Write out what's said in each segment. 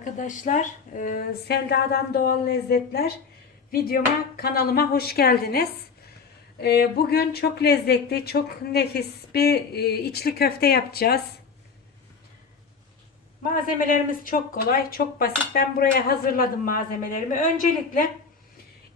Arkadaşlar e, Selda'dan Doğal Lezzetler videoma kanalıma hoş geldiniz. E, Bugün çok lezzetli, çok nefis bir e, içli köfte yapacağız. Malzemelerimiz çok kolay, çok basit. Ben buraya hazırladım malzemelerimi. Öncelikle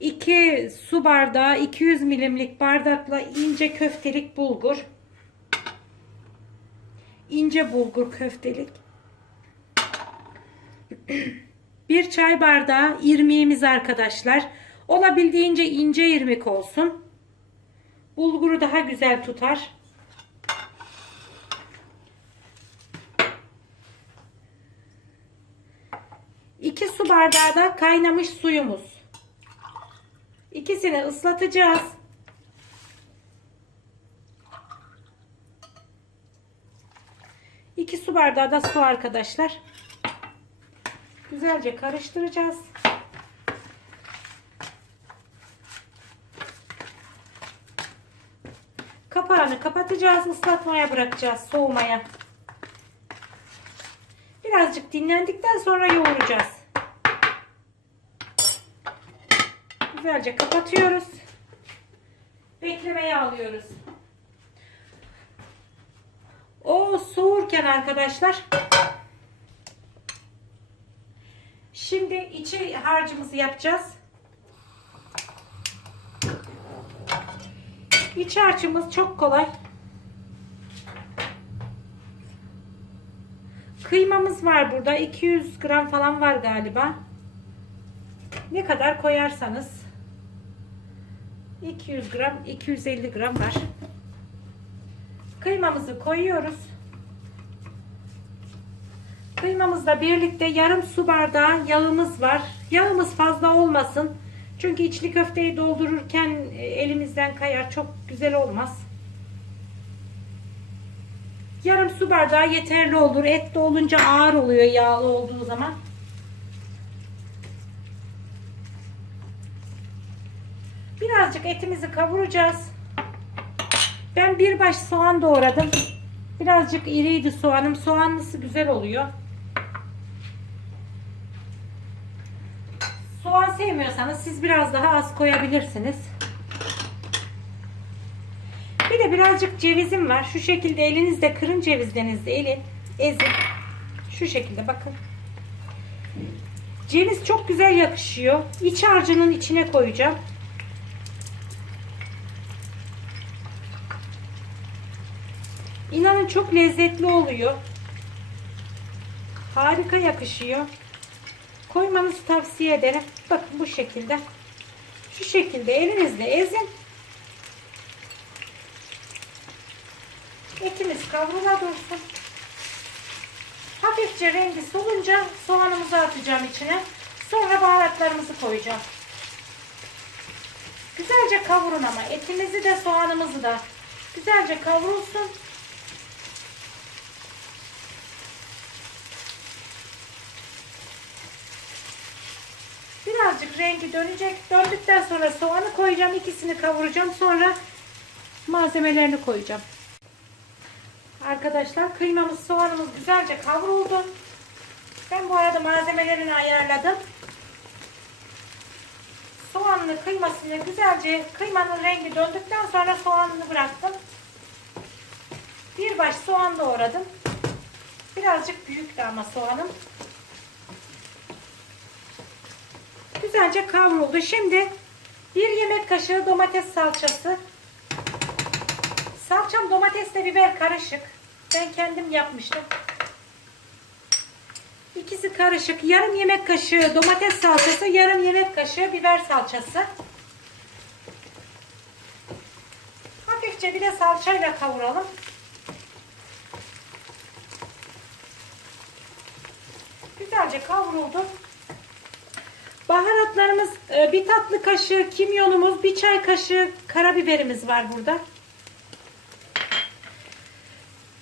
2 su bardağı 200 milimlik bardakla ince köftelik bulgur. ince bulgur köftelik. Bir çay bardağı irmiğimiz arkadaşlar. Olabildiğince ince irmik olsun. Bulguru daha güzel tutar. İki su bardağı da kaynamış suyumuz. İkisini ıslatacağız. İki su bardağı da su arkadaşlar. Güzelce karıştıracağız. Kapağını kapatacağız. ıslatmaya bırakacağız. Soğumaya. Birazcık dinlendikten sonra yoğuracağız. Güzelce kapatıyoruz. Beklemeye alıyoruz. O soğurken arkadaşlar İçi harcımızı yapacağız. İç harcımız çok kolay. Kıymamız var burada. 200 gram falan var galiba. Ne kadar koyarsanız 200 gram, 250 gram var. Kıymamızı koyuyoruz. Kıymamızla birlikte yarım su bardağı yağımız var. Yağımız fazla olmasın. Çünkü içli köfteyi doldururken e, elimizden kayar. Çok güzel olmaz. Yarım su bardağı yeterli olur. Et de olunca ağır oluyor yağlı olduğu zaman. Birazcık etimizi kavuracağız. Ben bir baş soğan doğradım. Birazcık iriydi soğanım. Soğanlısı güzel oluyor. Soğan sevmiyorsanız siz biraz daha az koyabilirsiniz. Bir de birazcık cevizim var. Şu şekilde elinizde kırın cevizlerinizde eli ezin. Şu şekilde bakın. Ceviz çok güzel yakışıyor. İç harcının içine koyacağım. İnanın çok lezzetli oluyor. Harika yakışıyor. Koymanızı tavsiye ederim. Bakın bu şekilde. Şu şekilde elinizle ezin. Etimiz kavrula dursun. Hafifçe rengi solunca soğanımızı atacağım içine. Sonra baharatlarımızı koyacağım. Güzelce kavurun ama etimizi de soğanımızı da güzelce kavrulsun. Birazcık rengi dönecek. Döndükten sonra soğanı koyacağım. ikisini kavuracağım. Sonra malzemelerini koyacağım. Arkadaşlar kıymamız soğanımız güzelce kavruldu. Ben bu arada malzemelerini ayarladım. Soğanlı kıymasını güzelce kıymanın rengi döndükten sonra soğanını bıraktım. Bir baş soğan doğradım. Birazcık büyüktü ama soğanım. Güzelce kavruldu. Şimdi bir yemek kaşığı domates salçası. Salçam domatesle biber karışık. Ben kendim yapmıştım. İkisi karışık. Yarım yemek kaşığı domates salçası, yarım yemek kaşığı biber salçası. Hafifçe bir de salçayla kavuralım. Güzelce kavruldu. Baharatlarımız e, bir tatlı kaşığı kimyonumuz, bir çay kaşığı karabiberimiz var burada.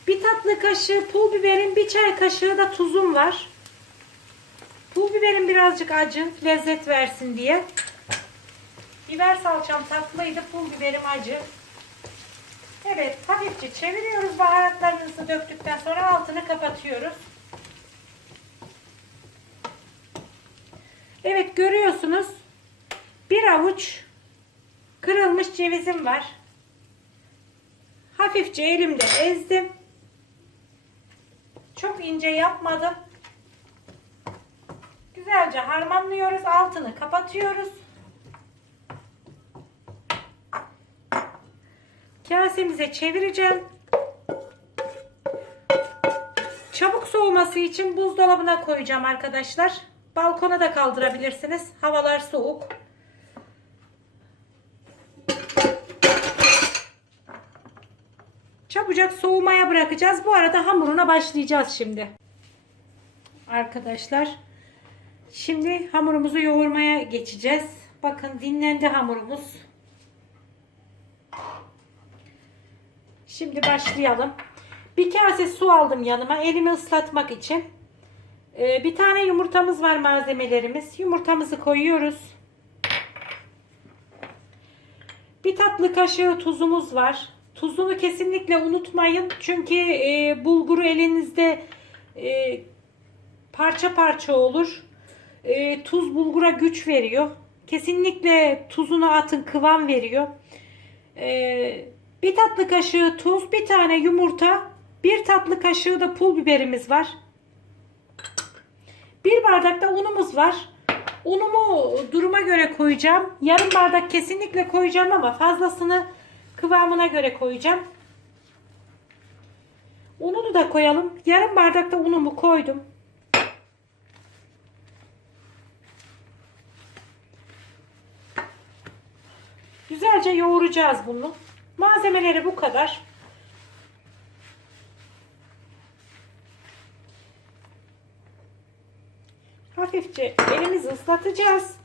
Bir tatlı kaşığı pul biberin, bir çay kaşığı da tuzum var. Pul biberim birazcık acı, lezzet versin diye. Biber salçam tatlıydı, pul biberim acı. Evet, hafifçe çeviriyoruz baharatlarımızı döktükten sonra altını kapatıyoruz. Avuç kırılmış cevizim var. Hafifçe elimde ezdim. Çok ince yapmadım. Güzelce harmanlıyoruz. Altını kapatıyoruz. Kasemize çevireceğim. Çabuk soğuması için buzdolabına koyacağım arkadaşlar. Balkona da kaldırabilirsiniz. Havalar soğuk. Çabucak soğumaya bırakacağız. Bu arada hamuruna başlayacağız şimdi. Arkadaşlar şimdi hamurumuzu yoğurmaya geçeceğiz. Bakın dinlendi hamurumuz. Şimdi başlayalım. Bir kase su aldım yanıma elimi ıslatmak için. Ee, bir tane yumurtamız var malzemelerimiz. Yumurtamızı koyuyoruz. Bir tatlı kaşığı tuzumuz var. Tuzunu kesinlikle unutmayın. Çünkü e, bulguru elinizde e, parça parça olur. E, tuz bulgura güç veriyor. Kesinlikle tuzunu atın kıvam veriyor. Bir tatlı kaşığı tuz, bir tane yumurta, bir tatlı kaşığı da pul biberimiz var. Bir bardak da unumuz var. Unumu duruma göre koyacağım. Yarım bardak kesinlikle koyacağım ama fazlasını kıvamına göre koyacağım. Ununu da koyalım. Yarım bardak da unumu koydum. Güzelce yoğuracağız bunu. Malzemeleri bu kadar. Hafifçe elimizi ıslatacağız.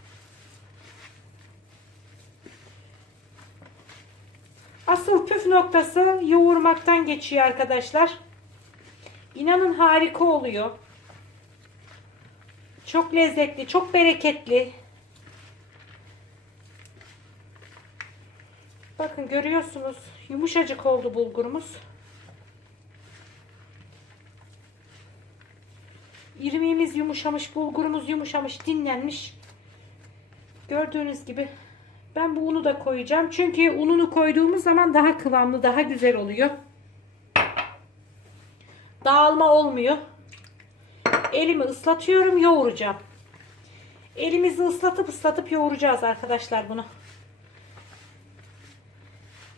Asıl püf noktası yoğurmaktan geçiyor arkadaşlar. İnanın harika oluyor. Çok lezzetli, çok bereketli. Bakın görüyorsunuz yumuşacık oldu bulgurumuz. İrmiğimiz yumuşamış, bulgurumuz yumuşamış, dinlenmiş. Gördüğünüz gibi ben bu unu da koyacağım. Çünkü ununu koyduğumuz zaman daha kıvamlı, daha güzel oluyor. Dağılma olmuyor. Elimi ıslatıyorum, yoğuracağım. Elimizi ıslatıp ıslatıp yoğuracağız arkadaşlar bunu.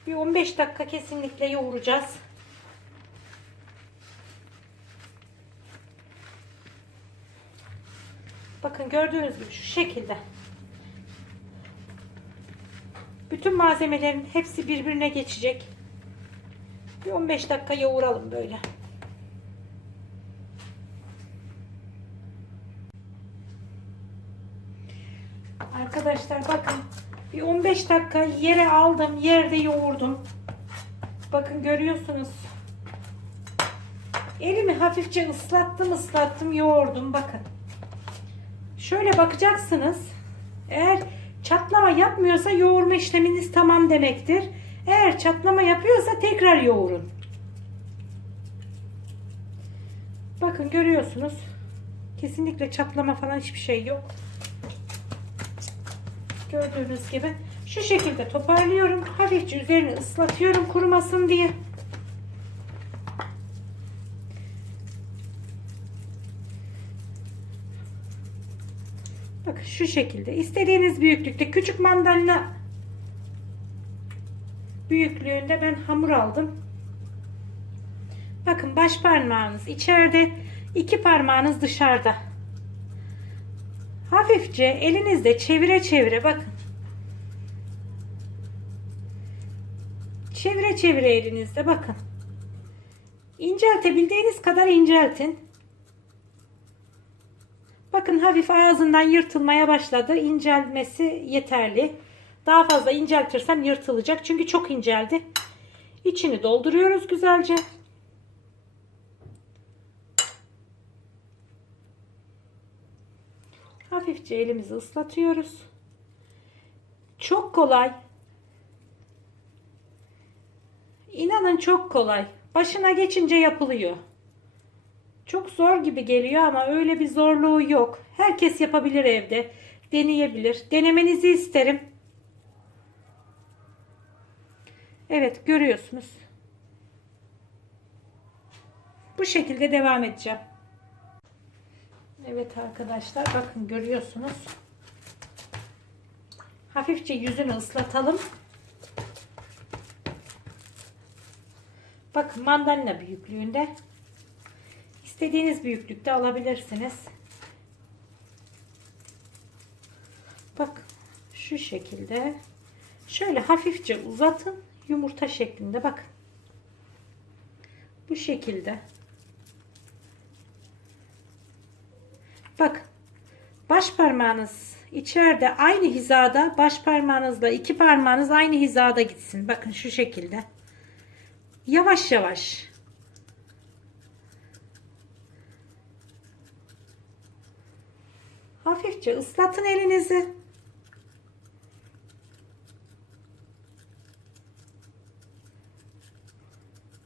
Bir 15 dakika kesinlikle yoğuracağız. Gördüğünüz gibi şu şekilde. Bütün malzemelerin hepsi birbirine geçecek. Bir 15 dakika yoğuralım böyle. Arkadaşlar bakın bir 15 dakika yere aldım. Yerde yoğurdum. Bakın görüyorsunuz. Elimi hafifçe ıslattım ıslattım yoğurdum. Bakın. Şöyle bakacaksınız. Eğer çatlama yapmıyorsa yoğurma işleminiz tamam demektir. Eğer çatlama yapıyorsa tekrar yoğurun. Bakın görüyorsunuz. Kesinlikle çatlama falan hiçbir şey yok. Gördüğünüz gibi şu şekilde toparlıyorum. Hafifçe üzerini ıslatıyorum kurumasın diye. Bakın şu şekilde istediğiniz büyüklükte küçük mandalina büyüklüğünde ben hamur aldım. Bakın baş parmağınız içeride, iki parmağınız dışarıda. Hafifçe elinizde çevire çevire bakın. Çevire çevire elinizde bakın. İnceltebildiğiniz kadar inceltin. Bakın hafif ağzından yırtılmaya başladı. İncelmesi yeterli. Daha fazla inceltirsem yırtılacak. Çünkü çok inceldi. İçini dolduruyoruz güzelce. Hafifçe elimizi ıslatıyoruz. Çok kolay. İnanın çok kolay. Başına geçince yapılıyor. Çok zor gibi geliyor ama öyle bir zorluğu yok. Herkes yapabilir evde. Deneyebilir. Denemenizi isterim. Evet görüyorsunuz. Bu şekilde devam edeceğim. Evet arkadaşlar bakın görüyorsunuz. Hafifçe yüzünü ıslatalım. Bakın mandalina büyüklüğünde İstediğiniz büyüklükte alabilirsiniz. Bak şu şekilde. Şöyle hafifçe uzatın. Yumurta şeklinde bakın. Bu şekilde. Bak. Baş parmağınız içeride aynı hizada baş parmağınızla iki parmağınız aynı hizada gitsin. Bakın şu şekilde. Yavaş yavaş. Hafifçe ıslatın elinizi.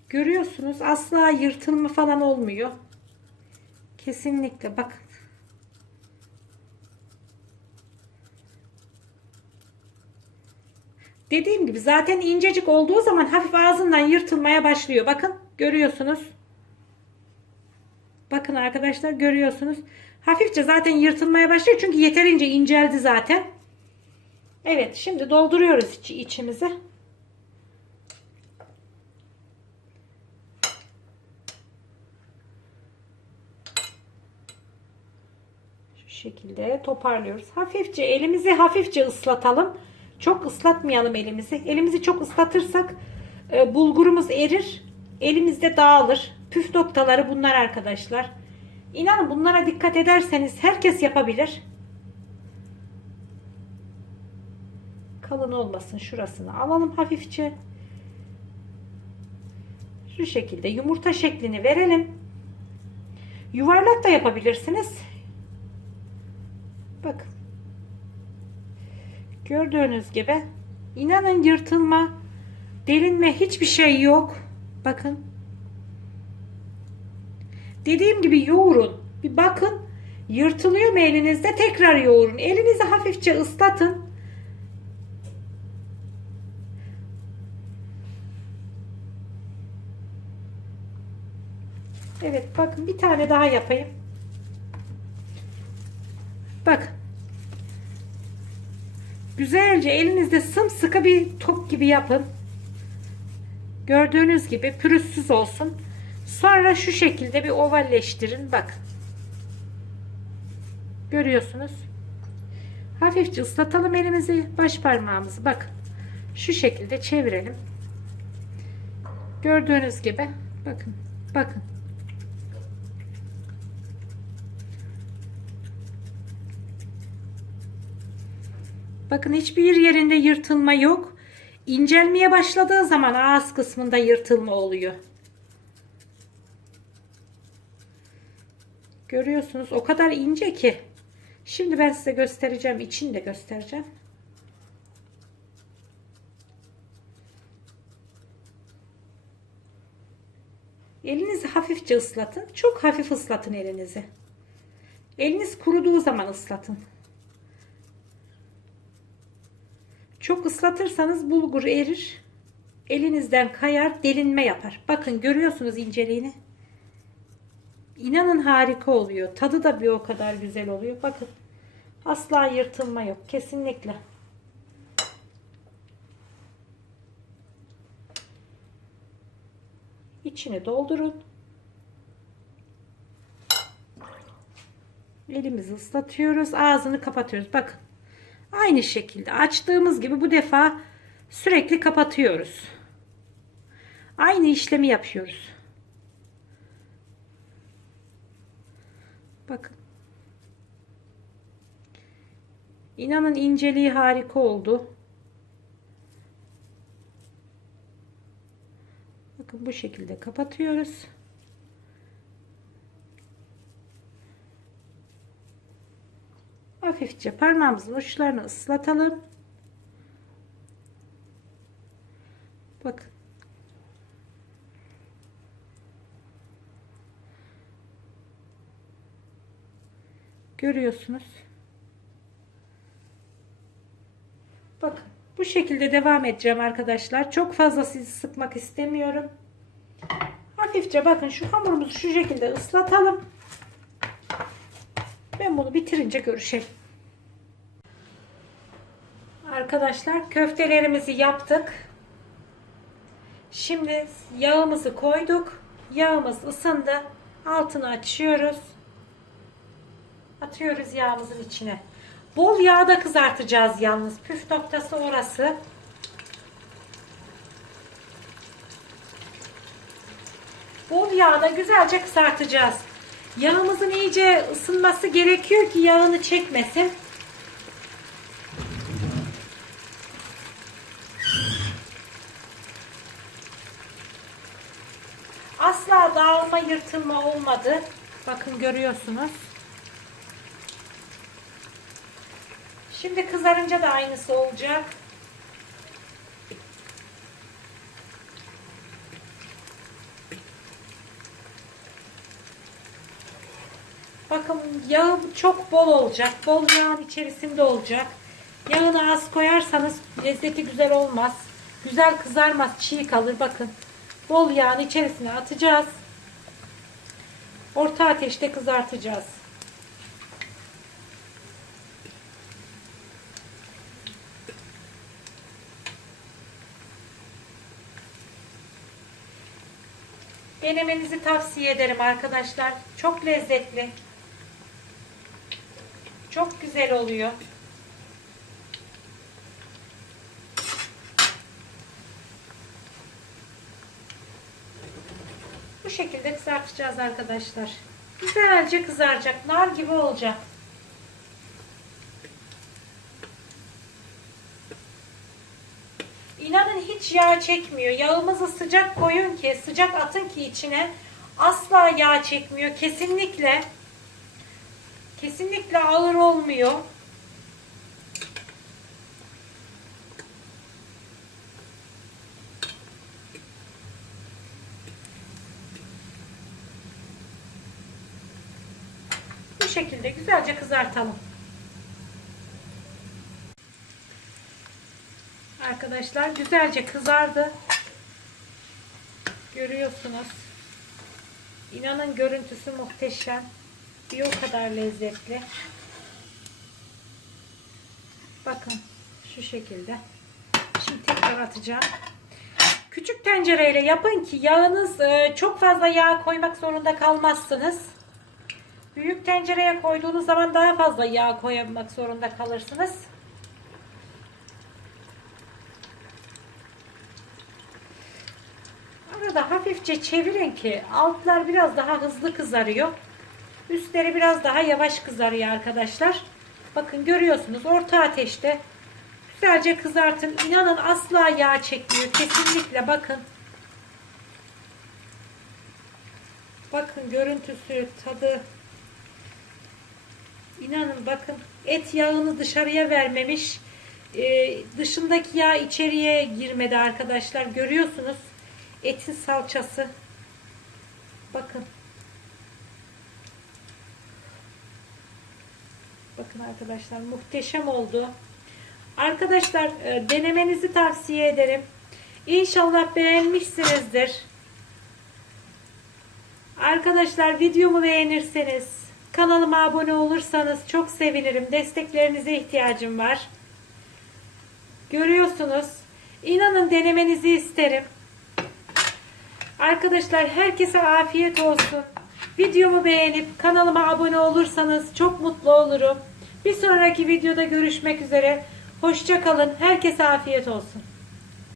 Görüyorsunuz asla yırtılma falan olmuyor. Kesinlikle bakın. Dediğim gibi zaten incecik olduğu zaman hafif ağzından yırtılmaya başlıyor. Bakın görüyorsunuz. Bakın arkadaşlar görüyorsunuz. Hafifçe zaten yırtılmaya başlıyor. Çünkü yeterince inceldi zaten. Evet şimdi dolduruyoruz içi, içimize. Şu şekilde toparlıyoruz. Hafifçe elimizi hafifçe ıslatalım. Çok ıslatmayalım elimizi. Elimizi çok ıslatırsak e, bulgurumuz erir. Elimizde dağılır. Püf noktaları bunlar arkadaşlar. İnanın bunlara dikkat ederseniz herkes yapabilir. Kalın olmasın şurasını alalım hafifçe. Şu şekilde yumurta şeklini verelim. Yuvarlak da yapabilirsiniz. Bakın. Gördüğünüz gibi inanın yırtılma, delinme hiçbir şey yok. Bakın. Dediğim gibi yoğurun. Bir bakın. Yırtılıyor mu elinizde? Tekrar yoğurun. Elinizi hafifçe ıslatın. Evet bakın bir tane daha yapayım. Bakın. Güzelce elinizde sımsıkı bir top gibi yapın. Gördüğünüz gibi pürüzsüz olsun. Sonra şu şekilde bir ovalleştirin. Bak. Görüyorsunuz. Hafifçe ıslatalım elimizi, baş parmağımızı. Bak. Şu şekilde çevirelim. Gördüğünüz gibi. Bakın. Bakın. Bakın hiçbir yerinde yırtılma yok. İncelmeye başladığı zaman ağız kısmında yırtılma oluyor. Görüyorsunuz o kadar ince ki. Şimdi ben size göstereceğim. içini de göstereceğim. Elinizi hafifçe ıslatın. Çok hafif ıslatın elinizi. Eliniz kuruduğu zaman ıslatın. Çok ıslatırsanız bulgur erir. Elinizden kayar, delinme yapar. Bakın görüyorsunuz inceliğini. İnanın harika oluyor. Tadı da bir o kadar güzel oluyor. Bakın. Asla yırtılma yok. Kesinlikle. İçini doldurun. Elimizi ıslatıyoruz. Ağzını kapatıyoruz. Bakın. Aynı şekilde açtığımız gibi bu defa sürekli kapatıyoruz. Aynı işlemi yapıyoruz. Bakın. İnanın inceliği harika oldu. Bakın bu şekilde kapatıyoruz. Hafifçe parmağımızın uçlarını ıslatalım. Bakın. Görüyorsunuz. Bakın bu şekilde devam edeceğim arkadaşlar. Çok fazla sizi sıkmak istemiyorum. Hafifçe bakın şu hamurumuzu şu şekilde ıslatalım. Ben bunu bitirince görüşelim. Arkadaşlar köftelerimizi yaptık. Şimdi yağımızı koyduk. Yağımız ısındı. Altını açıyoruz. Atıyoruz yağımızın içine. Bol yağda kızartacağız yalnız. Püf noktası orası. Bol yağda güzelce kızartacağız. Yağımızın iyice ısınması gerekiyor ki yağını çekmesin. Asla dağılma yırtılma olmadı. Bakın görüyorsunuz. Şimdi kızarınca da aynısı olacak. Bakın yağı çok bol olacak. Bol yağın içerisinde olacak. Yağını az koyarsanız lezzeti güzel olmaz. Güzel kızarmaz, çiğ kalır. Bakın. Bol yağın içerisine atacağız. Orta ateşte kızartacağız. Denemenizi tavsiye ederim arkadaşlar. Çok lezzetli. Çok güzel oluyor. Bu şekilde kızartacağız arkadaşlar. Güzelce kızaracak. Nar gibi olacak. İnanın hiç yağ çekmiyor. Yağımızı sıcak koyun ki, sıcak atın ki içine asla yağ çekmiyor. Kesinlikle kesinlikle ağır olmuyor. Bu şekilde güzelce kızartalım. Arkadaşlar güzelce kızardı. Görüyorsunuz. İnanın görüntüsü muhteşem. Bir o kadar lezzetli. Bakın şu şekilde. Şimdi tekrar atacağım. Küçük tencereyle yapın ki yağınız e, çok fazla yağ koymak zorunda kalmazsınız. Büyük tencereye koyduğunuz zaman daha fazla yağ koymak zorunda kalırsınız. Arada hafifçe çevirin ki altlar biraz daha hızlı kızarıyor. Üstleri biraz daha yavaş kızarıyor arkadaşlar. Bakın görüyorsunuz orta ateşte güzelce kızartın. İnanın asla yağ çekmiyor. Kesinlikle bakın. Bakın görüntüsü, tadı. İnanın bakın et yağını dışarıya vermemiş. Ee, dışındaki yağ içeriye girmedi arkadaşlar. Görüyorsunuz. Etin salçası. Bakın. Bakın arkadaşlar muhteşem oldu. Arkadaşlar e, denemenizi tavsiye ederim. İnşallah beğenmişsinizdir. Arkadaşlar videomu beğenirseniz, kanalıma abone olursanız çok sevinirim. Desteklerinize ihtiyacım var. Görüyorsunuz. İnanın denemenizi isterim. Arkadaşlar herkese afiyet olsun. Videomu beğenip kanalıma abone olursanız çok mutlu olurum. Bir sonraki videoda görüşmek üzere. Hoşça kalın. Herkese afiyet olsun.